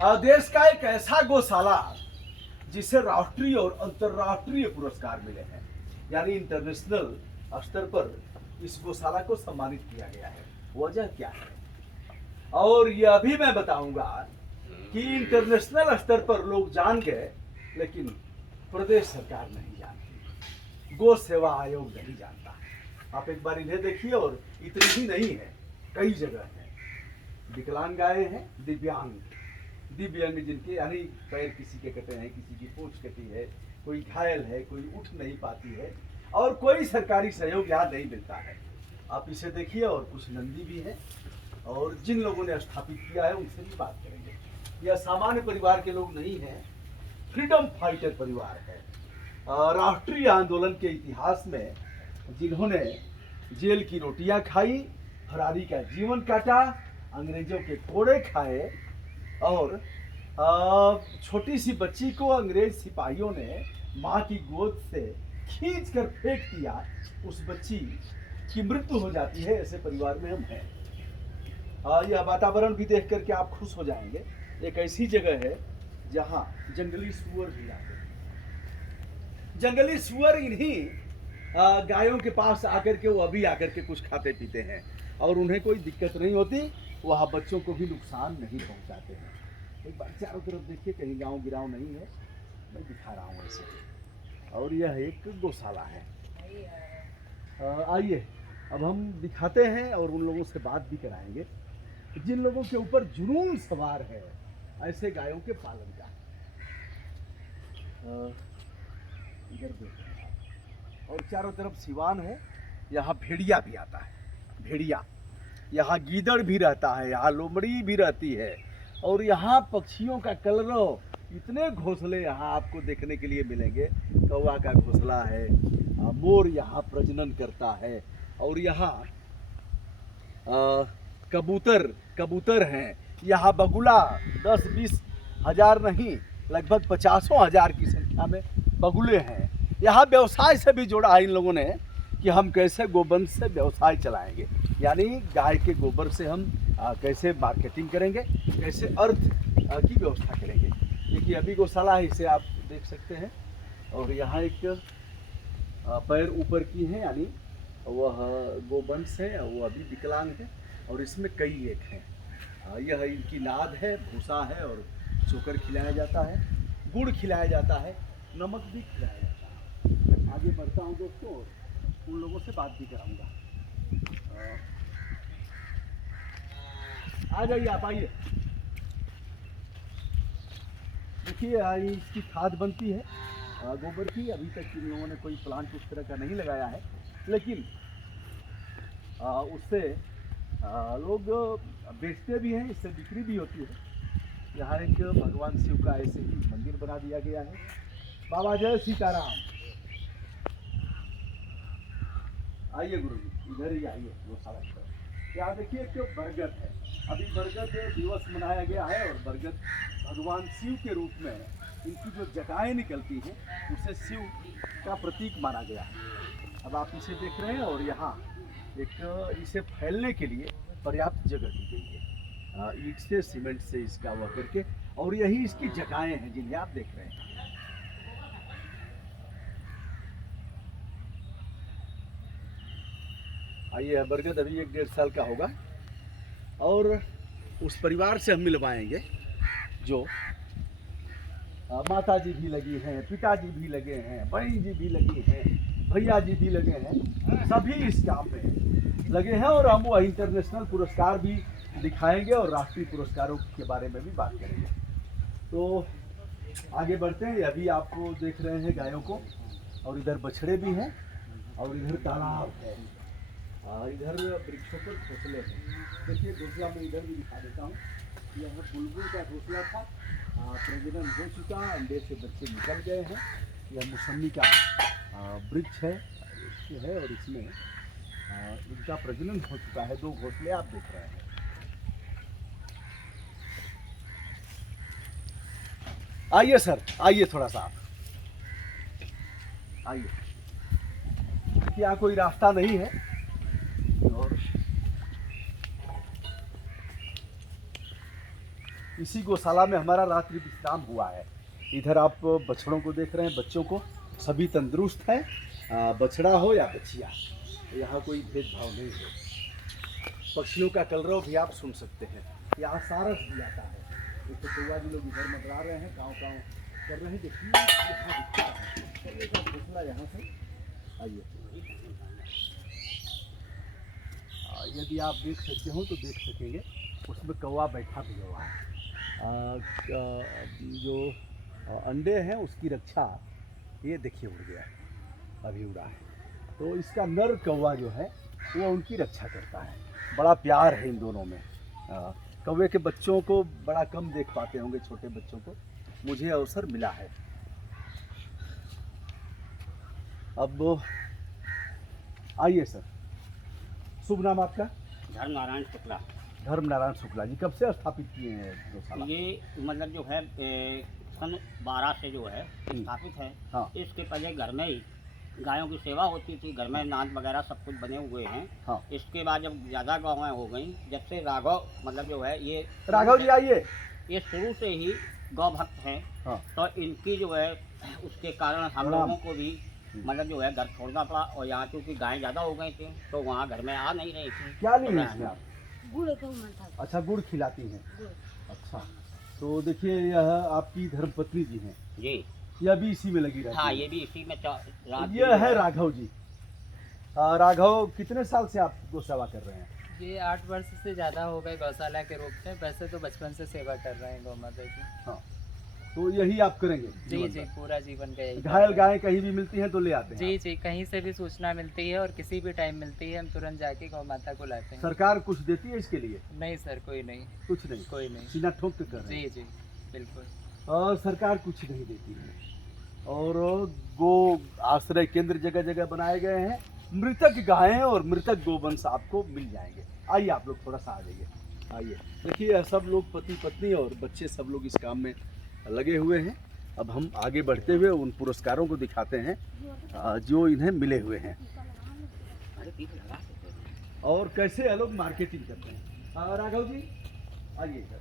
देश का एक ऐसा गौशाला जिसे राष्ट्रीय और अंतर्राष्ट्रीय पुरस्कार मिले हैं, यानी इंटरनेशनल स्तर पर इस गौशाला को सम्मानित किया गया है। वजह क्या है, और यह भी मैं बताऊंगा कि इंटरनेशनल स्तर पर लोग जान गए, लेकिन प्रदेश सरकार नहीं जानती, गौ सेवा आयोग नहीं जानता। आप एक बार इन्हें देखिए, और इतनी ही नहीं है, कई जगह है। विकलांग गायें हैं, दिव्यांग जिनके यानी पैर किसी के कटे हैं, किसी की पूंछ कटी है, कोई घायल है, कोई उठ नहीं पाती है, और कोई सरकारी सहयोग यहाँ नहीं मिलता है। आप इसे देखिए, और कुछ नंदी भी है, और जिन लोगों ने स्थापित किया है उनसे भी बात करेंगे। यह सामान्य परिवार के लोग नहीं हैं, फ्रीडम फाइटर परिवार है। राष्ट्रीय आंदोलन के इतिहास में जिन्होंने जेल की रोटियां खाई, फरारी का जीवन काटा, अंग्रेजों के कोड़े खाए, और छोटी सी बच्ची को अंग्रेज सिपाहियों ने माँ की गोद से खींच कर फेंक दिया, उस बच्ची की मृत्यु हो जाती है। ऐसे परिवार में हम हैं। यह वातावरण भी देख करके आप खुश हो जाएंगे। एक ऐसी जगह है जहाँ जंगली सुअर भी आते हैं। जंगली सुअर इन्हीं गायों के पास आकर के वो अभी आकर के कुछ खाते पीते हैं, और उन्हें कोई दिक्कत नहीं होती, वहाँ बच्चों को भी नुकसान नहीं पहुँचाते हैं। एक बार चारों तरफ देखिए, कहीं गाँव गिराव नहीं है, मैं दिखा रहा हूँ ऐसे। और यह एक गौशाला है। आइए अब हम दिखाते हैं और उन लोगों से बात भी कराएंगे जिन लोगों के ऊपर जुनून सवार है ऐसे गायों के पालन का। इधर देखिए आप, और चारों तरफ सिवान है। यहाँ भेड़िया भी आता है, भेड़िया। यहाँ गीदड़ भी रहता है, यहाँ लोमड़ी भी रहती है, और यहाँ पक्षियों का कलरव, इतने घोंसले यहाँ आपको देखने के लिए मिलेंगे। कौवा का घोंसला है, मोर यहाँ प्रजनन करता है, और यहाँ कबूतर हैं। यहाँ बगुला 10-20 हजार नहीं, लगभग 50 हजार की संख्या में बगुले हैं। यहाँ व्यवसाय से भी जोड़ा है इन लोगों ने कि हम कैसे गोवंश से व्यवसाय चलाएंगे, यानी गाय के गोबर से हम कैसे मार्केटिंग करेंगे, कैसे अर्थ की व्यवस्था करेंगे। देखिए अभी गौशाला है, इसे आप देख सकते हैं। और यहाँ एक पैर ऊपर की है, यानी वह गोवंश है, वो अभी विकलांग है, और इसमें कई एक हैं। यह इनकी नाद है, भूसा है, और चोकर खिलाया जाता है, गुड़ खिलाया जाता है, नमक भी खिलाया जाता है। आगे बढ़ता हूँ दोस्तों, उन लोगों से बात भी कराऊंगा। आ जाइए, आप आइए। देखिए इसकी खाद बनती है गोबर की। अभी तक इन लोगों ने कोई प्लांट उस तरह का नहीं लगाया है, लेकिन उससे लोग बेचते भी हैं, इससे बिक्री भी होती है। यहाँ एक भगवान शिव का ऐसे ही मंदिर बना दिया गया है। बाबा जय सीताराम। आइए गुरु जी, इधर ही आइए गौशाला पर। यहाँ देखिए एक बरगद है, अभी बरगद दिवस मनाया गया है, और बरगद भगवान शिव के रूप में इनकी जो जटाएं निकलती हैं उसे शिव का प्रतीक माना गया है। अब आप इसे देख रहे हैं, और यहाँ एक इसे फैलने के लिए पर्याप्त जगह दी गई है, ईंट से सीमेंट से इसका वह करके, और यही इसकी जटाएं हैं जिन्हें आप देख रहे हैं। आइए, बरगद अभी 1-1.5 साल का होगा, और उस परिवार से हम मिलवाएंगे जो माता जी भी लगी हैं, पिताजी भी लगे हैं, बहन जी भी लगी हैं, भैया जी भी लगे हैं, सभी इस काम में लगे हैं। और हम वो इंटरनेशनल पुरस्कार भी दिखाएंगे, और राष्ट्रीय पुरस्कारों के बारे में भी बात करेंगे। तो आगे बढ़ते हैं। अभी आपको देख रहे हैं गायों को, और इधर बछड़े भी हैं, और इधर तालाब है, इधर वृक्षों पर घोंसले हैं। देखिए घोंसला मैं इधर भी दिखा देता हूँ। यह बुलबुल का घोंसला था, प्रजनन हो चुका, अंडे से बच्चे निकल गए हैं। यह मौसमी का वृक्ष है, और इसमें इनका प्रजनन हो चुका है। 2 घोंसले आप देख रहे हैं। आइए सर, आइए थोड़ा सा आप आइए। यहाँ कोई रास्ता नहीं है, और इसी गौशाला में हमारा रात्रि विश्राम हुआ है। इधर आप बछड़ों को देख रहे हैं, बच्चों को, सभी तंदुरुस्त हैं, बछड़ा हो या बछिया, यहाँ कोई भेदभाव नहीं है। पक्षियों का कलरव भी आप सुन सकते हैं, यहाँ सारस भी आता है। तो कौवा भी लोग इधर मंडरा रहे हैं, गाँव गाँव कर रहे हैं। देखिए यहाँ दिखता है, चलिए एक घोसला यहाँ से आइए, यदि आप देख सकते हो तो देख सकेंगे, उसमें कौवा बैठा भी हुआ है। जो अंडे हैं उसकी रक्षा, ये देखिए उड़ गया है, अभी उड़ा है। तो इसका नर कौवा जो है वो उनकी रक्षा करता है। बड़ा प्यार है इन दोनों में। कौवे के बच्चों को बड़ा कम देख पाते होंगे, छोटे बच्चों को, मुझे अवसर मिला है। अब आइए सर, शुभ नाम आपका? धर्म नारायण शुक्ला। धर्म नारायण शुक्ला जी, कब से स्थापित किए हैं गौशाला? ये मतलब जो है सन 12 से जो है स्थापित है। हाँ। इसके पहले घर में ही गायों की सेवा होती थी, घर में नाद वगैरह सब कुछ बने हुए हैं। हाँ। इसके बाद जब ज़्यादा गाँवें हो गई, जब से राघव मतलब जो है ये राघव जी आइए। ये शुरू से ही गौ भक्त हैं। हाँ। तो इनकी जो है उसके कारण हम लोगों को भी मतलब जो है घर छोड़ना पड़ा। और यहाँ क्योंकि गायें ज़्यादा हो गई थी तो वहाँ घर में आ नहीं रही थी। क्या ली है इसमें आप? गुड़ का माथा। अच्छा, गुड़ खिलाती हैं। गुड़। अच्छा, तो देखिए यह आपकी धर्मपत्नी जी हैं, जी यह भी इसी में लगी रहती हाँ, है। ये भी इसी में रात ये है राघव जी। राघव, कितने साल से आप गौ सेवा कर रहे हैं? ये 8 वर्ष से ज़्यादा हो गए गौशाला के रूप में। वैसे तो बचपन से सेवा कर रहे हैं गौ माता की। हाँ, तो यही आप करेंगे जी जीवन जी, भर? पूरा जीवन का यही। घायल गायें कहीं भी मिलती हैं तो ले आते हैं जी आप? जी, कहीं से भी सूचना मिलती है और किसी भी टाइम मिलती है, हम तुरंत जाके गौ माता को लाते हैं। सरकार कुछ देती है इसके लिए? नहीं सर, कोई नहीं, कुछ नहीं, कोई नहीं। सीना ठोक के कर रहे हैं। जी जी बिल्कुल। और सरकार कुछ नहीं देती है। और गो आश्रय केंद्र जगह जगह बनाए गए हैं। मृतक गायें और मृतक गोवंश आपको मिल जाएंगे। आइए आप लोग थोड़ा सा आ जाइए, आइए। देखिए सब लोग पति पत्नी और बच्चे सब लोग इस काम में लगे हुए हैं। अब हम आगे बढ़ते हुए उन पुरस्कारों को दिखाते हैं जो इन्हें मिले हुए हैं और कैसे ये लोग मार्केटिंग करते हैं। राघव जी आइए इधर।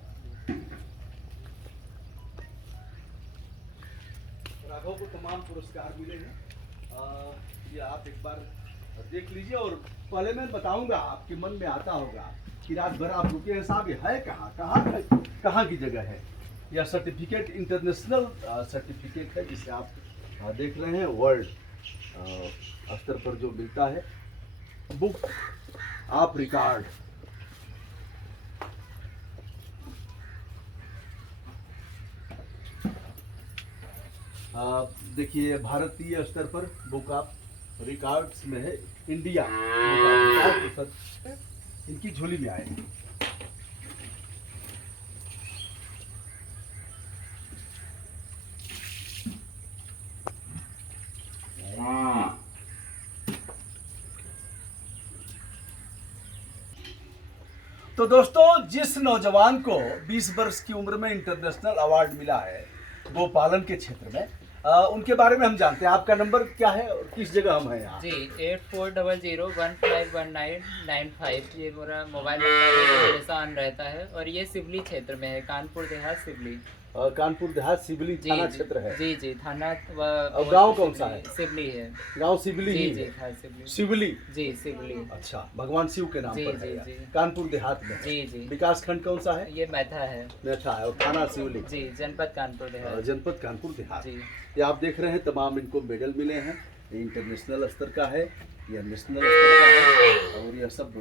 राघव को तमाम पुरस्कार मिले हैं। ये आप एक बार देख लीजिए। और पहले मैं बताऊंगा, आपके मन में आता होगा कि रात भर आप रुके हैं साहब, ये है कहाँ की जगह है। यह सर्टिफिकेट इंटरनेशनल सर्टिफिकेट है, जिसे आप देख रहे हैं। वर्ल्ड स्तर पर जो मिलता है, बुक ऑफ रिकॉर्ड। देखिए भारतीय स्तर पर बुक ऑफ रिकॉर्ड्स में है। इंडिया बुक ऑफ रिकॉर्ड इनकी झोली में आए हैं। तो दोस्तों, जिस नौजवान को 20 वर्ष की उम्र में इंटरनेशनल अवार्ड मिला है गोपालन के क्षेत्र में, उनके बारे में हम जानते हैं। आपका नंबर क्या है और किस जगह हम हैं यहाँ? जी 8400151995 ये मेरा मोबाइल नंबर है, हमेशा ऑन रहता है। और ये सिवली क्षेत्र में है, कानपुर देहात सिवली। कानपुर देहात सिवली थाना क्षेत्र है। जी जी, थाना और गांव कौन सा है? सिवली है। गांव सिवली जी ही जी है। हाँ, सिवली। सिवली, जी सिवली। अच्छा, भगवान शिव के नाम जी, पर है जी, यह। जी। कानपुर देहात में है। जी जी। विकास खंड कौन सा है? ये मैथा है। मेथा है। और थाना सिवली। जी, जनपद कानपुर देहात। जनपद कानपुर देहात। जी। ये आप देख रहे हैं, तमाम इनको मेडल मिले हैं। ये इंटरनेशनल स्तर का है, यह नेशनल स्तर का है, और यह सब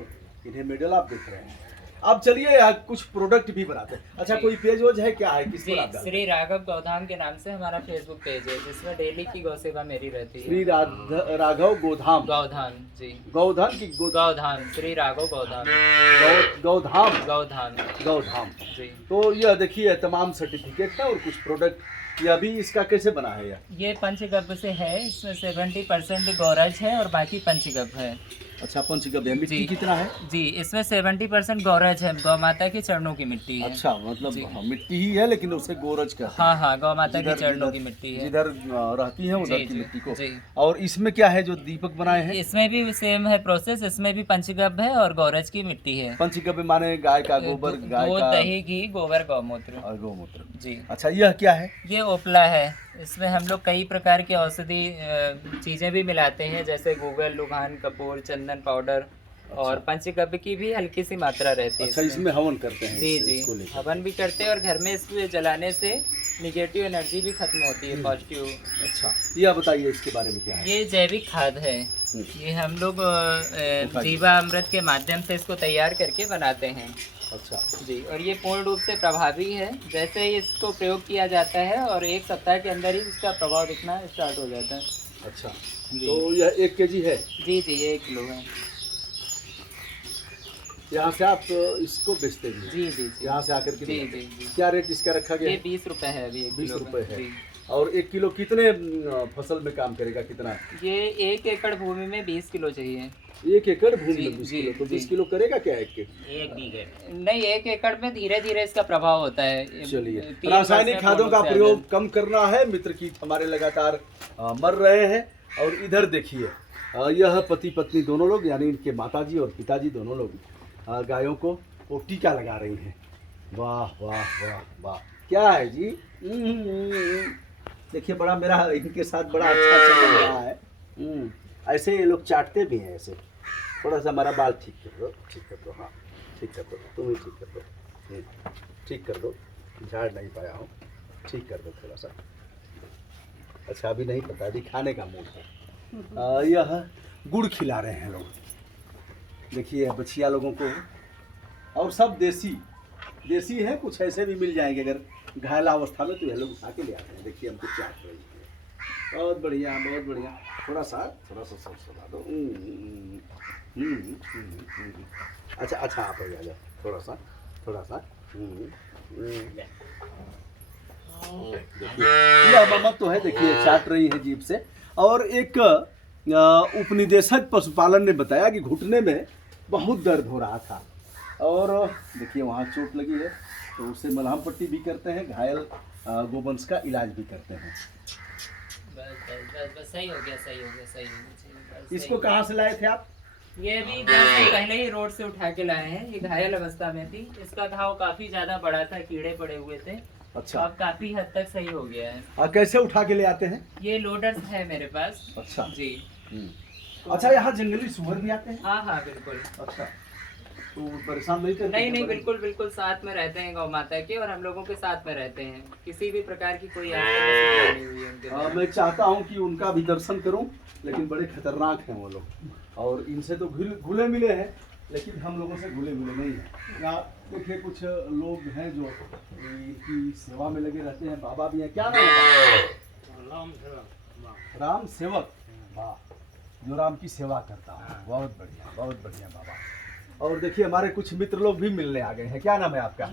इन्हें मेडल आप देख रहे हैं। अब चलिए यहाँ कुछ प्रोडक्ट भी बनाते हैं। अच्छा, जी। कोई पेज वोज है क्या है, किस जी, पर आप डालते हैं? श्री राघव गौधाम के नाम से हमारा फेसबुक पेज है, जिसमें डेली की गौ सेवा मेरी रहती है। श्री राघव गोधाम। गौधाम जी, गौधाम की गौधाम, श्री राघव गौधाम। गौधाम गौधाम गौधाम। जी। तो यह देखिए तमाम सर्टिफिकेट है और कुछ प्रोडक्ट। यह भी इसका कैसे बना है? यह ये पंचगव्य से है, इसमें 70% गौरज है और बाकी पंचगव्य है। अच्छा, पंचगव्य मिट्टी जी। कितना है? जी, इसमें 70% गोरज है, गौ माता के चरणों की मिट्टी है। अच्छा, मतलब जी। हाँ, मिट्टी ही है लेकिन उसे गोरज कहते हैं। हाँ हाँ, गौ माता के जिधर चरणों जिधर की मिट्टी है। जिधर रहती है उधर जी, की जी, मिट्टी को। जी। और इसमें क्या है जो दीपक बनाए हैं? इसमें भी सेम है प्रोसेस, इसमें भी पंचगव्य है और गोरज की मिट्टी है। पंचगव्य माने गाय का गोबर, गाय दूध, का दही, घी, गोबर, गौमूत्र। और गौमूत्र। जी। अच्छा, यह क्या है? ये ओपला है। इसमें हम लोग कई प्रकार के औषधि चीज़ें भी मिलाते हैं, जैसे गूगल, लुभान, कपूर, चंदन पाउडर और पंचगव्य की भी हल्की सी मात्रा रहती है। अच्छा, इसमें हवन करते हैं जी इससे- जी, इसको लेकर। हवन भी करते हैं और घर में इसको जलाने से निगेटिव एनर्जी भी खत्म होती है, पॉजिटिव। अच्छा, यह बताइए इसके बारे में क्या है? ये जैविक खाद है। ये हम लोग जीवा अमृत के माध्यम से इसको तैयार करके बनाते हैं। अच्छा जी, और ये पूर्ण रूप से प्रभावी है। जैसे ही इसको प्रयोग किया जाता है और 1 सप्ताह के अंदर ही इसका प्रभाव दिखना स्टार्ट हो जाता है। अच्छा, जी। तो यह 1 kg है। जी जी, ये 1 किलो है। यहाँ से आप इसको बेचते भी हैं? जी जी जी। यहाँ से आकर के जी बेचते जी हैं। जी। क्या रेट इसका रखा गया ये है? 20 रुपए है अभी 1 20 किलो रुपए का। है। जी। और 1 किलो कितने फसल में काम करेगा, कितना? ये 1 एकड़ भूमि में 20 किलो चाहिए। 1 एकड़ भूमि जी, में 20 जी, किलो, तो जी। 20 किलो करेगा क्या 1 के? एक बीघे नहीं, 1 एकड़ में धीरे धीरे इसका प्रभाव होता है। चलिए, 3 रासायनिक वर्ष खादों में का पूर्ण प्रयोग से कम करना है। मित्र कीट हमारे लगातार मर रहे हैं। और इधर देखिए, यह पति पत्नी दोनों लोग, यानी इनके माताजी और पिताजी दोनों लोग गायों को वो टीका लगा रही हैं। वाह वाह वाह वाह, क्या है जी? देखिए, बड़ा मेरा इनके साथ बड़ा अच्छा चल रहा है। ऐसे ये लोग चाटते भी हैं ऐसे। थोड़ा सा हमारा बाल ठीक कर दो, ठीक कर दो, हाँ ठीक कर दो, तुम ही ठीक कर दो, ठीक कर दो, झाड़ नहीं पाया हूँ, ठीक कर दो थोड़ा सा। अच्छा, अभी नहीं पता, अभी खाने का मूड है। यह गुड़ खिला रहे हैं लोग। देखिए बछिया लोगों को, और सब देसी देसी है, कुछ ऐसे भी मिल जाएंगे अगर घायल अवस्था में, तो ये लोग उठा के ले आते हैं। देखिए हमको चाट रही है। बहुत बढ़िया बहुत बढ़िया। थोड़ा सा सरसों डाल दो। अच्छा अच्छा, आप आ जाओ, थोड़ा सा देखिए, मम्मा तो है, देखिए चाट रही है जीभ से। और एक उपनिदेशक पशुपालन ने बताया कि घुटने में बहुत दर्द हो रहा था, और देखिए वहाँ चोट लगी है, तो उससे मलहम पट्टी भी करते हैं, घायल गोवंश का इलाज भी करते हैं। बस सही हो गया, सही हो गया, सही हो गया, बस इसको सही। कहाँ से लाए थे आप? ये भी 10 दिन पहले ही रोड से उठा के लाए हैं। ये घायल अवस्था में थी, इसका घाव काफी ज्यादा बड़ा था, कीड़े पड़े हुए थे। अच्छा, अब काफी हद तक सही हो गया है। कैसे उठा के ले आते हैं? ये लोडर्स है मेरे पास। अच्छा जी। अच्छा, यहाँ जंगली सुअर भी आते हैं? हाँ हाँ, बिल्कुल। अच्छा, तो परेशान नहीं करते? नहीं नहीं, बिल्कुल बिल्कुल साथ में रहते हैं गौ माता के, और हम लोगों के साथ में रहते हैं। किसी भी प्रकार की कोई आज तक असुविधा नहीं हुई है उनके द्वारा। मैं चाहता हूँ कि उनका भी दर्शन करूं, लेकिन बड़े खतरनाक हैं वो लोग, और इनसे तो घुले मिले हैं, लेकिन हम लोगों से घुले मिले नहीं हैं। यहाँ देखिए कुछ लोग हैं जो इनकी सेवा में लगे रहते हैं। बाबा भी हैं, क्या नाम है? राम सेवक। वाह, जो राम की सेवा करता हूँ। बहुत बढ़िया बाबा। और देखिए हमारे कुछ मित्र लोग भी मिलने आ गए हैं। क्या नाम है आपका?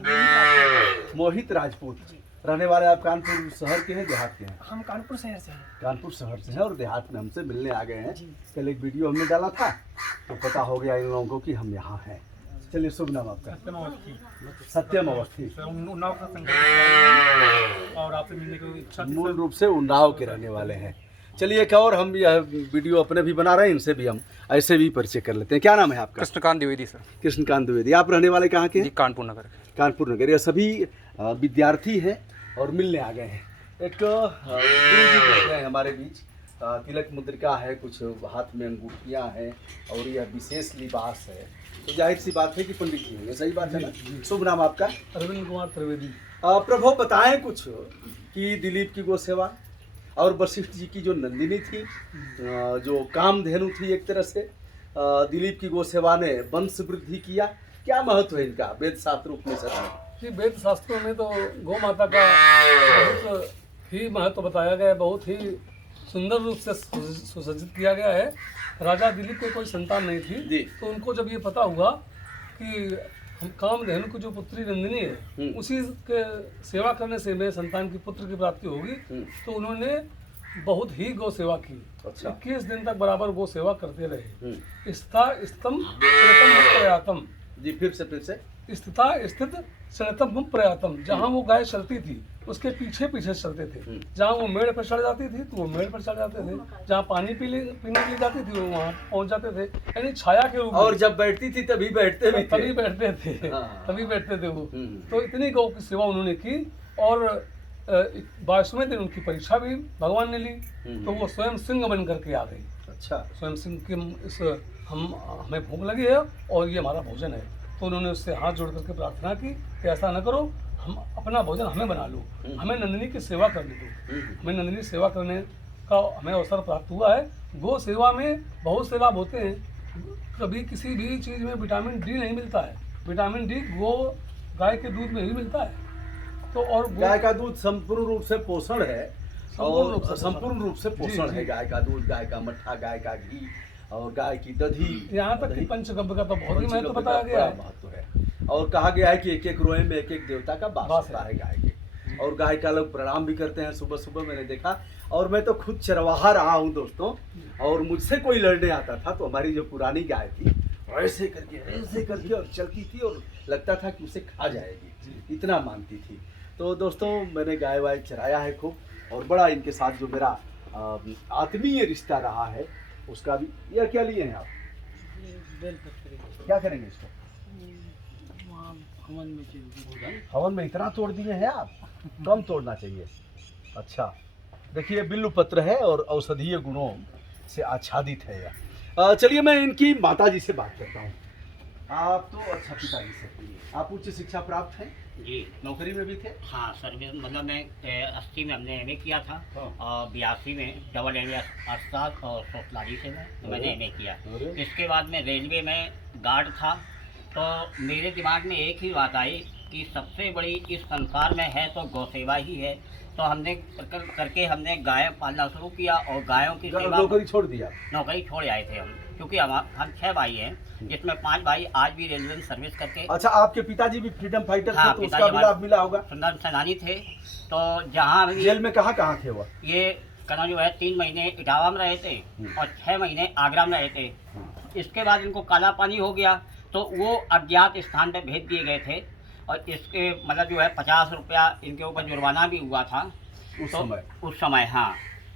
मोहित राजपूत। रहने वाले आप कानपुर शहर के हैं, देहात के हैं? हम कानपुर शहर से हैं। कानपुर शहर से हैं और देहात में हमसे मिलने आ गए हैं। कल एक वीडियो हमने डाला था, तो पता हो गया इन लोगों को कि हम यहाँ हैं। चलिए, शुभ नाम आपका? सत्यम अवस्थी। उन्नाव का संघर्ष और आपसे मिलने की इच्छा थी। मूल रूप से उन्नाव के रहने वाले हैं। चलिए, एक और हम यह वीडियो अपने भी बना रहे हैं, इनसे भी हम ऐसे भी परिचय कर लेते हैं। क्या नाम है आपका? कृष्णकांत द्विवेदी सर। कृष्णकांत द्विवेदी। आप रहने वाले कहाँ के जी, हैं? कानपुर नगर। कानपुर नगर। ये सभी विद्यार्थी हैं और मिलने आ गए हैं। एक गुरु जी बैठ रहे हैं हमारे बीच। तिलक मुद्रिका है, कुछ हाथ में अंगूठियाँ हैं, और यह विशेष लिबास है, तो जाहिर सी बात है कि पंडित जी होंगे। सही बात है ना? शुभ नाम आपका? अरविंद कुमार त्रिवेदी। प्रभु बताएं कुछ कि दिलीप की गो सेवा और वशिष्ठ जी की जो नंदिनी थी, जो कामधेनु थी एक तरह से, दिलीप की गो सेवा ने वंश वृद्धि किया। क्या महत्व है इनका वेद शास्त्र उपनिषद में? जी, वेद शास्त्रों में तो गौ माता का बहुत ही महत्व बताया गया है, बहुत ही सुंदर रूप से सुसज्जित किया गया है। राजा दिलीप को कोई संतान नहीं थी, तो उनको जब ये पता हुआ कि हम कामधेनु की जो पुत्री नंदिनी है, उसी के सेवा करने से मेरे संतान की पुत्र की प्राप्ति होगी, तो उन्होंने बहुत ही गौ सेवा की। अच्छा। 21 दिन तक बराबर गौ सेवा करते रहे। स्थिता स्तम सनतम प्रयातम, जी फिर से स्थिता स्थित सनतम प्रयातम, जहाँ वो गाय चलती थी उसके पीछे पीछे चलते थे। जहाँ वो मेड़ पर चढ़ जाती थी तो वो मेड़ पर चढ़ जाते थे, जहाँ पानी पीने के लिए जाती थी वो वहाँ पहुँच जाते थे, यानी छाया के रूप में। और जब बैठती थी तभी बैठते भी थे। तभी बैठते थे, हाँ। तभी बैठते थे वो। तो इतनी गौ की सेवा उन्होंने की। और 22वें दिन उनकी परीक्षा भी भगवान ने ली, तो वो स्वयं सिंह बन करके आ गई। अच्छा। स्वयं सिंह के इस हमें भूख लगी है और ये हमारा भोजन है। तो उन्होंने उससे हाथ जोड़ करके प्रार्थना की कि ऐसा न करो, हम अपना भोजन हमें बना लो, हमें नंदिनी की सेवा करने दो। हमें नंदिनी सेवा करने का हमें अवसर प्राप्त हुआ है। गो सेवा में बहुत से लाभ होते हैं। कभी किसी भी चीज़ में विटामिन डी नहीं मिलता है, विटामिन डी गो गाय के दूध में ही मिलता है। तो और गाय का दूध संपूर्ण रूप से पोषण है, और संपूर्ण रूप से पोषण जी। है। गाय का दूध, गाय का मट्ठा, गाय का घी और गाय की दही, यहाँ तक कि पंचगव्य का तो बहुत ही महत्व बताया गया है। महत्व है। और कहा गया है कि एक एक रोए में एक एक देवता का वास होता है गाय के। और गाय का लोग प्रणाम भी करते हैं सुबह सुबह, मैंने देखा। और मैं तो खुद चरवाहा रहा हूँ दोस्तों, और मुझसे कोई लड़ने आता था तो हमारी जो पुरानी गाय थी ऐसे करके और चलती थी, और लगता था कि उसे खा जाएगी, इतना मानती थी। तो दोस्तों मैंने गाय वाय चराया है खूब, और बड़ा इनके साथ जो मेरा आत्मीय रिश्ता रहा है उसका भी। यह क्या लिए हैं आप? क्या करेंगे इसको? हवन में इतना तोड़ दिए हैं आप, कम तोड़ना चाहिए। अच्छा, देखिए बिल्लू पत्र है और औषधीय गुणों से आच्छादित है यह। चलिए मैं इनकी माता जी से बात करता हूँ। आप तो अच्छा पिताजी से, आप उच्च शिक्षा प्राप्त हैं, जी नौकरी में भी थे? हाँ सर्विस, मतलब मैं 80 में हमने एमए किया था, हाँ। और 82 में डबल एमए अर्थशास्त्र और सोशलॉजी से मैंने एमए किया। अरे। इसके बाद मैं रेलवे में गार्ड था। तो मेरे दिमाग में एक ही बात आई कि सबसे बड़ी इस संसार में है तो गौ सेवा ही है। तो हमने करके हमने गाय पालना शुरू किया, और गायों की सेवा। नौकरी छोड़ दिया? नौकरी छोड़ आए थे हम, क्योंकि हम 6 भाई हैं, जिसमें 5 भाई आज भी रेलवे में सर्विस करके। अच्छा, आपके पिताजी भी फ्रीडम फाइटर हाँ, थे, तो उसका पिताजी भी लाभ मिला होगा? सुंदर सेनानी थे। तो जहाँ भी जेल में कहाँ थे वो? ये कहना जो है 3 महीने इटावा में रहे थे और 6 महीने आगरा में रहे थे। इसके बाद इनको काला पानी हो गया, तो वो अज्ञात स्थान पे भेज दिए गए थे, और इसके मतलब जो है 50 रुपया इनके ऊपर जुर्माना भी हुआ था उस समय। हाँ,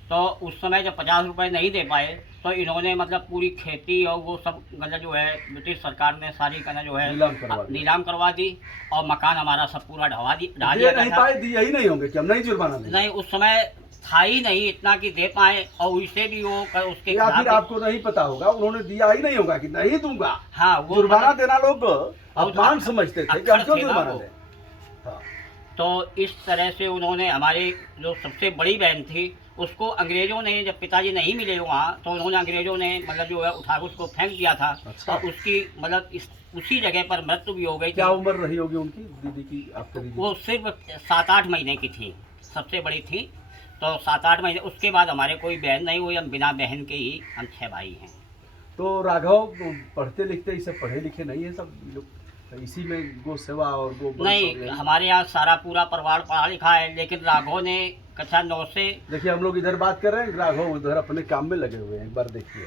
तो उस समय जब 50 रुपये नहीं दे पाए तो इन्होंने मतलब पूरी खेती और वो सब मतलब जो है ब्रिटिश सरकार ने सारी कहना जो है नीलाम करवा दी, और मकान हमारा सब पूरा ढा दिया नहीं पाए, दिए ही नहीं होंगे कि हम नहीं जुर्माना नहीं, उस समय था ही नहीं इतना कि दे पाए, और उससे भी वो उसके या फिर आपको नहीं पता होगा, उन्होंने दिया ही नहीं होगा कि नहीं दूंगा। हाँ, वो जुर्माना देना लोग अपमान समझते थे कि हम क्यों जुर्माना दें। तो इस तरह से उन्होंने, हमारी जो सबसे बड़ी बहन थी उसको अंग्रेजों ने, जब पिताजी नहीं मिले वहाँ, तो उन्होंने अंग्रेजों ने मतलब जो है उठा उसको फेंक दिया था। अच्छा। और उसकी मतलब उसी जगह पर मृत्यु भी हो गई। क्या उम्र रही होगी उनकी दीदी की, आपकी दीदी? वो सिर्फ 7-8 महीने की थी, सबसे बड़ी थी। तो 7-8 महीने, उसके बाद हमारे कोई बहन नहीं हुई, हम बिना बहन के ही हम 6 भाई हैं। तो राघव पढ़ते लिखते, इसे पढ़े लिखे नहीं है सब लोग, इसी में गो सेवा और गो नहीं, हमारे यहाँ सारा पूरा परिवार पढ़ा लिखा है, लेकिन राघव ने कक्षा 9 से। देखिए हम लोग इधर बात कर रहे हैं, राघव उधर अपने काम में लगे हुए हैं। एक बार देखिए,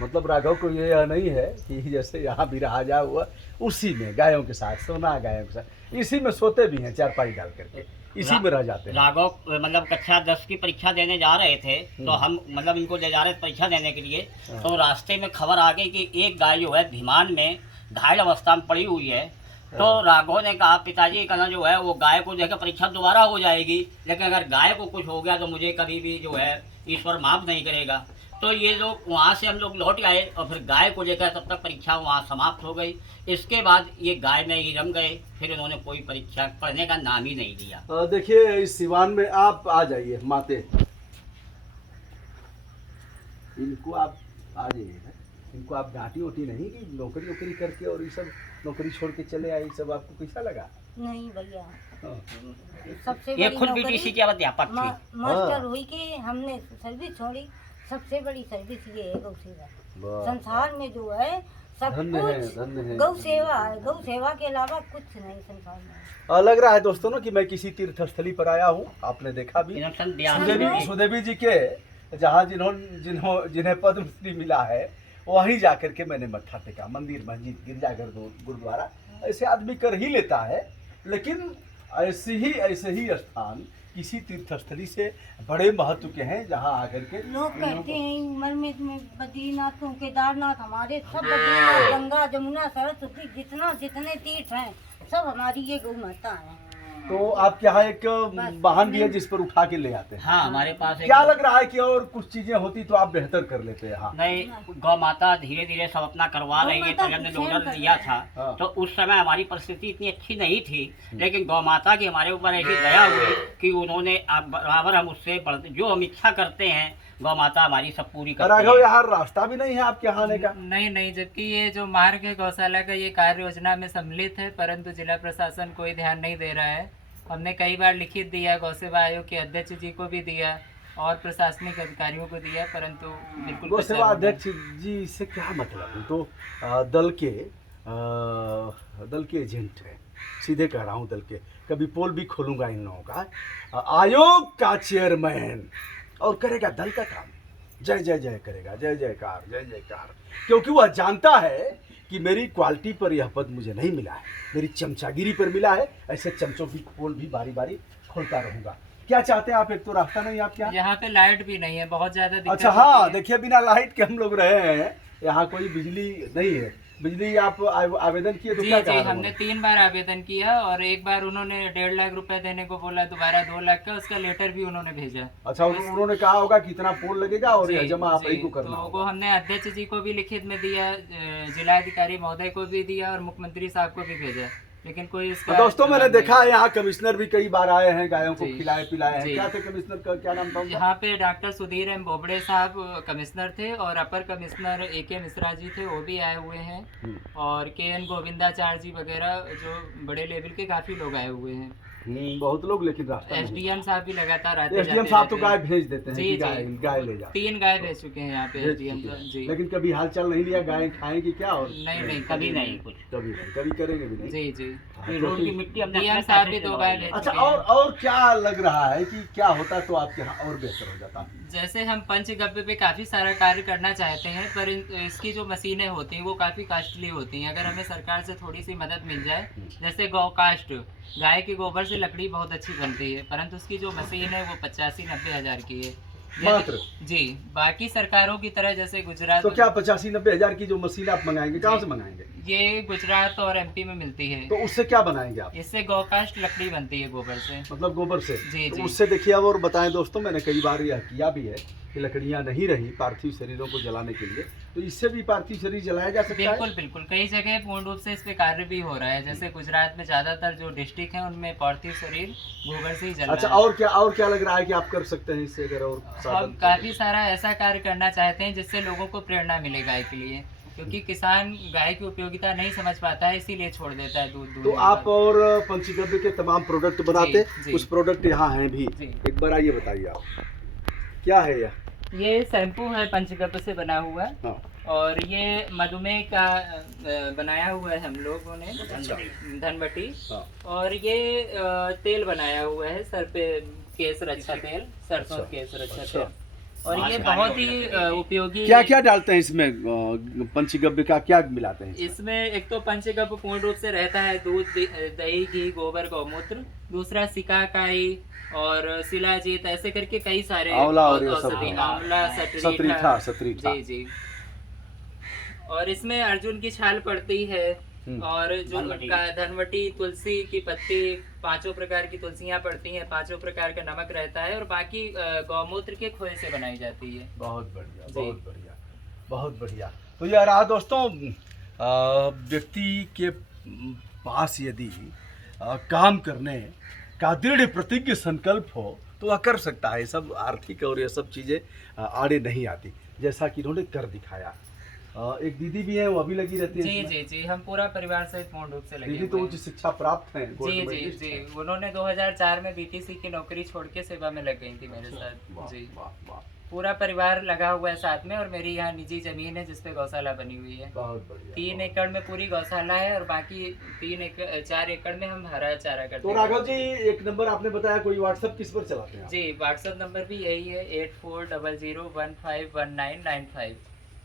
मतलब राघव को ये नहीं है कि जैसे यहाँ भी रहा जा हुआ, उसी में गायों के साथ सोना, गायों के साथ इसी में सोते भी हैं, चारपाई डाल करके इसी में रह जाते हैं। राघव मतलब कक्षा 10 की परीक्षा देने जा रहे थे, तो हम मतलब इनको ले जा रहे थे परीक्षा देने के लिए। तो रास्ते में खबर आ गई कि एक गाय जो है धीमान में घायल अवस्था में पड़ी हुई है। तो राघव ने कहा पिताजी कहना जो है वो गाय को देखकर परीक्षा दोबारा हो जाएगी, लेकिन अगर गाय को कुछ हो गया तो मुझे कभी भी जो है ईश्वर माफ नहीं करेगा। तो ये लोग वहाँ से हम लोग लौट आए, और फिर गाय को लेकर तब तक परीक्षा वहाँ समाप्त हो गई। इसके बाद ये गाय में ही रम गए, फिर उन्होंने कोई परीक्षा पढ़ने का नाम ही नहीं लिया। देखिए इस सिवान में आप आ जाइए माते, इनको आप आ जाइए, इनको आप डांटी उठी नहीं कि नौकरी वोकरी करके और ये सब नौकरी छोड़ के चले आए, सब आपको कैसा लगा? नहीं भैया, सबसे ये खुद बीटीसी के अध्यापक थी। मास्टर हुई कि हमने सर्विस छोड़ी, सबसे बड़ी सर्विस ये है गौ सेवा। संसार में जो है सब धन्य है, कुछ धन्य है। गौ सेवा है, गौ सेवा के अलावा कुछ नहीं संसार में। लग रहा है दोस्तों ना कि मैं किसी तीर्थ स्थली पर आया हूँ। आपने देखा भी इनोक्शन दिया सुदेवी जी के जहाँ जिन्हें पद्मश्री मिला है वहीं जाकर के मैंने मत्था टेका। मंदिर, मस्जिद, गिरजाघर, गुरुद्वारा ऐसे आदमी कर ही लेता है, लेकिन ऐसे ही स्थान किसी तीर्थस्थली से बड़े महत्व के हैं जहाँ आकर के लोग कहते हैं उम्र में बद्रीनाथ तो केदारनाथ हमारे सब बद्रीनाथ, गंगा, जमुना, सरस्वती जितने तीर्थ हैं सब हमारी ये गौ माता है। तो आपके यहाँ एक वाहन भी है जिस पर उठा के ले आते हैं। हाँ, हमारे पास क्या लग रहा है कि और कुछ चीजें होती तो आप बेहतर कर लेते हैं। हाँ, नहीं, गौ माता धीरे धीरे सब अपना करवा रही है। तो जब ऑर्डर दिया था हाँ। तो उस समय हमारी परिस्थिति इतनी अच्छी नहीं थी, लेकिन गौ माता की हमारे ऊपर ऐसी दया हुई कि उन्होंने बराबर हम उससे जो हम इच्छा करते हैं गौ माता हमारी सब पूरी करती राघव, है। यहाँ रास्ता भी नहीं है आपके यहाँ आने का? नहीं, जबकि ये जो मार्ग है गौशाला का ये कार्य योजना में सम्मिलित है, परंतु जिला प्रशासन कोई ध्यान नहीं दे रहा है। हमने कई बार लिखित दिया, गौ सेवा आयोग के अध्यक्ष जी को भी दिया और प्रशासनिक अधिकारियों को दिया, परंतु बिल्कुल गौ सेवा अध्यक्ष जी से क्या मतलब है? तो दल के एजेंट है, सीधे कह रहा हूँ दल के। कभी पोल भी खोलूंगा इन लोगों का। आयोग का चेयरमैन और करेगा दल का काम। जय जय जय करेगा, जय जयकार, जय जयकार, क्योंकि वह जानता है कि मेरी क्वालिटी पर यह पद मुझे नहीं मिला है, मेरी चमचागिरी पर मिला है। ऐसे चमचों की पोल भी बारी बारी खोलता रहूंगा। क्या चाहते हैं आप? एक तो रास्ता नहीं आपके यहाँ, यहाँ पे लाइट भी नहीं है, बहुत ज्यादा दिक्कत अच्छा होती हाँ, है। देखिए बिना लाइट के हम लोग रहे हैं, यहाँ कोई बिजली नहीं है। बिजली आप आवेदन किए तो जी क्या जी, कहा हमने 3 बार आवेदन किया और एक बार उन्होंने 1.5 लाख रुपए देने को बोला, दोबारा 2 लाख का, उसका लेटर भी उन्होंने भेजा। अच्छा, उन्होंने कहा होगा कि इतना पोल लगेगा और यह जी, जमा आप ही जी, को करना तो वो होगा। हमने अध्यक्ष जी को भी लिखित में दिया, जिलाधिकारी महोदय को भी दिया और मुख्यमंत्री साहब को भी भेजा, लेकिन कोई इसका तो दोस्तों मैंने जवाब देखा नहीं। है यहाँ कमिश्नर भी कई बार आए हैं, गायों को जी, खिलाए पिलाए हैं। जी। क्या थे कमिश्नर का, क्या नाम था उनका? यहाँ पे डॉक्टर सुधीर एम बोबड़े साहब कमिश्नर थे और अपर कमिश्नर AK मिश्रा जी थे, वो भी आए हुए हैं, और KN गोविंदाचार्य जी वगैरह जो बड़े लेवल के काफी लोग आए हुए हैं। बहुत लोग, लेकिन रास्ता नहीं। SDM साहब भी लगातार आते SDM जाते साहब तो रहते गाय हैं। भेज देते हैं जी कि जी, गाय ले जा। 3 गाय भेज चुके हैं यहाँ पे भेज SDM चुके साहब हैं। जी। लेकिन कभी हाल चाल नहीं लिया, गाय खाएंगी क्या? और नहीं, कभी नहीं कुछ। कभी नहीं, कभी करेंगे भी नहीं। जी जी, ये रोड की मिट्टी हमने DM अपने साहब पैसे भी से 2 लगवाई गाय है। भेज अच्छा, चुके हैं। और क्या लग रहा है कि क्या होता तो आपके यहाँ और बेहतर हो जाता? जैसे हम पंचगव्य पे काफ़ी सारा कार्य करना चाहते हैं, पर इसकी जो मशीनें होती हैं वो काफ़ी कॉस्टली होती हैं। अगर हमें सरकार से थोड़ी सी मदद मिल जाए, जैसे गौ कास्ट, गाय के गोबर से लकड़ी बहुत अच्छी बनती है, परंतु उसकी जो मशीन है वो 85-90 हज़ार की है मात्र? जी। बाकी सरकारों की तरह जैसे गुजरात, तो क्या 85-90 हजार की जो मशीन आप मंगाएंगे, कहाँ से मंगाएंगे? ये गुजरात और MP में मिलती है। तो उससे क्या बनाएंगे आप? इससे गौ कास्ट लकड़ी बनती है गोबर से। मतलब गोबर से? जी, तो जी। उससे देखिए अब और बताएं दोस्तों, मैंने कई बार यह किया भी है कि लकड़ियां नहीं रही पार्थिव शरीरों को जलाने के लिए, तो इससे भी पार्थिव शरीर जलाया जा सकता बिल्कुल है। बिल्कुल, कई जगह पूर्ण रूप से इस पे कार्य भी हो रहा है। जैसे गुजरात में ज्यादातर जो डिस्ट्रिक्ट है उनमें पार्थिव शरीर गोबर से ही जल अच्छा, रहा है। और क्या लग रहा है कि आप कर सकते हैं इससे? अगर और हम साधन काफी सारा ऐसा कार्य करना चाहते हैं जिससे लोगों को प्रेरणा मिले गाय के लिए, क्योंकि किसान गाय की उपयोगिता नहीं समझ पाता है, इसीलिए छोड़ देता है दूध। तो आप और पंचगव्य के तमाम प्रोडक्ट बनाते, जी। कुछ प्रोडक्ट यहाँ हैं भी। जी। एक बार आइए बताइए आप, क्या है यह? ये शैम्पू है पंचगव्य से बना हुआ, हाँ। और ये मधुमेह का बनाया हुआ है हम लोगों ने, धनबटी। हाँ। और ये तेल बनाया हुआ है सर पे, केस रक्षा तेल, सरसों केस रक्षा तेल, और ये बहुत ही उपयोगी। क्या क्या डालते हैं इसमें? पंचगव्य का क्या मिलाते हैं इसमें एक तो पंचगव्य पूर्ण रूप से रहता है दूध, दही, घी, गोबर, गौमूत्र। दूसरा सिकाकाई और शिलाजीत, ऐसे करके कई सारे आंवला और ये सब औषधि, है। आंवला, सतरीठा। जी जी। और इसमें अर्जुन की छाल पड़ती है, और जो धनवटी, तुलसी की पत्ती, 5 प्रकार की तुलसियां पड़ती हैं, 5 प्रकार का नमक रहता है, और बाकी गौमूत्र के खोए से बनाई जाती है। बहुत बढ़िया, जी। बहुत बढ़िया, बहुत बढ़िया। तो यह रहा दोस्तों, व्यक्ति के पास यदि काम करने का दृढ़ प्रतिज्ञ संकल्प हो तो वह कर सकता है। सब आर्थिक और ये सब चीज़ें आड़े नहीं आती, जैसा कि इन्होंने कर दिखाया। एक दीदी भी है, वो अभी लगी रहती है जी इसमें। जी जी, हम पूरा परिवार से पूर्ण रूप से लगे दीदी तो हुए उच्च हैं। शिक्षा प्राप्त हैं, गोल्ड जी जी मेडलिस्ट जी, हैं। उन्होंने 2004 में BTC की नौकरी छोड़ के सेवा में लग गई थी मेरे साथ। वाह, जी। वाह, वाह। पूरा परिवार लगा हुआ है साथ में, और मेरी यहाँ निजी जमीन है जिसपे गौशाला बनी हुई है। बहुत बढ़िया। 3 एकड़ में पूरी गौशाला है और बाकी 4 एकड़ में हम हरा चारा करते तो हैं। राघव जी, एक नंबर आपने बताया, कोई व्हाट्सएप किस पर चलाते हैं आप? जी, व्हाट्सएप नंबर भी यही है 8400151995,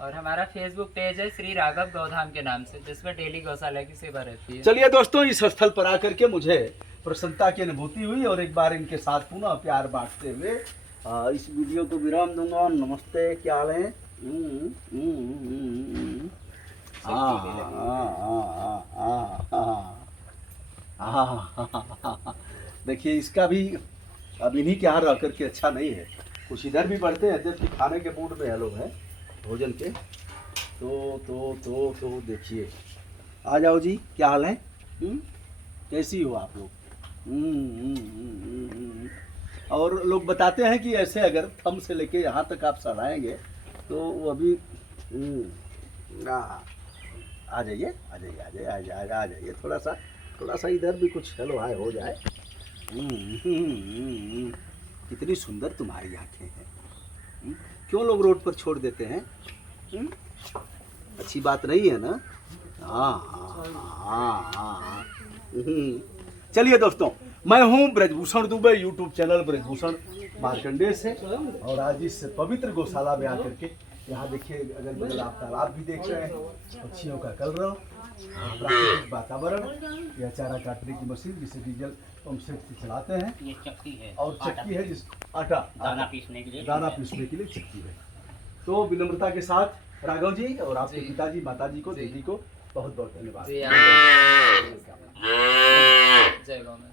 और हमारा फेसबुक पेज है श्री राघव गौधाम के नाम से, जिसमें डेली गौशाला की सेवा रहती है। चलिए दोस्तों, इस स्थल पर आकर के मुझे प्रसन्नता की अनुभूति हुई, और एक बार इनके साथ पुनः प्यार बांटते हुए इस वीडियो को विराम दूंगा। नमस्ते, क्या हाल है? देखिए, इसका भी अब इन्हीं के यहाँ रह करके अच्छा नहीं है, कुछ इधर भी बढ़ते हैं, जबकि खाने के मूड में लोग हैं भोजन के। तो देखिए, आ जाओ जी, क्या हाल है? कैसी हो आप लोग? और लोग बताते हैं कि ऐसे अगर थम से लेके यहाँ तक आप सराएंगे तो वो अभी आ जाइए, थोड़ा सा इधर भी कुछ हेलो हाय हो जाए। कितनी सुंदर तुम्हारी आंखें हैं। क्यों लोग रोड पर छोड़ देते हैं? अच्छी बात नहीं है ना? हाँ। चलिए दोस्तों, मैं हूँ ब्रजभूषण दुबे, यूट्यूब चैनल ब्रजभूषण मार्कंडेय से, और आज इस पवित्र गौशाला में आकर के यहाँ देखिए, अगल बगल आप तालाब भी देख रहे हैं, पक्षियों का कलरव, प्राकृतिक वातावरण, यह चारा काटने की मशीन जिसे डीजल पंप सेट से चलाते हैं, ये चक्की है और चक्की है जिस आटा दाना पीसने के लिए चक्की है। तो विनम्रता के साथ राघव जी और आपके पिताजी, माताजी को, दीदी को बहुत बहुत धन्यवाद। जय गौ माता।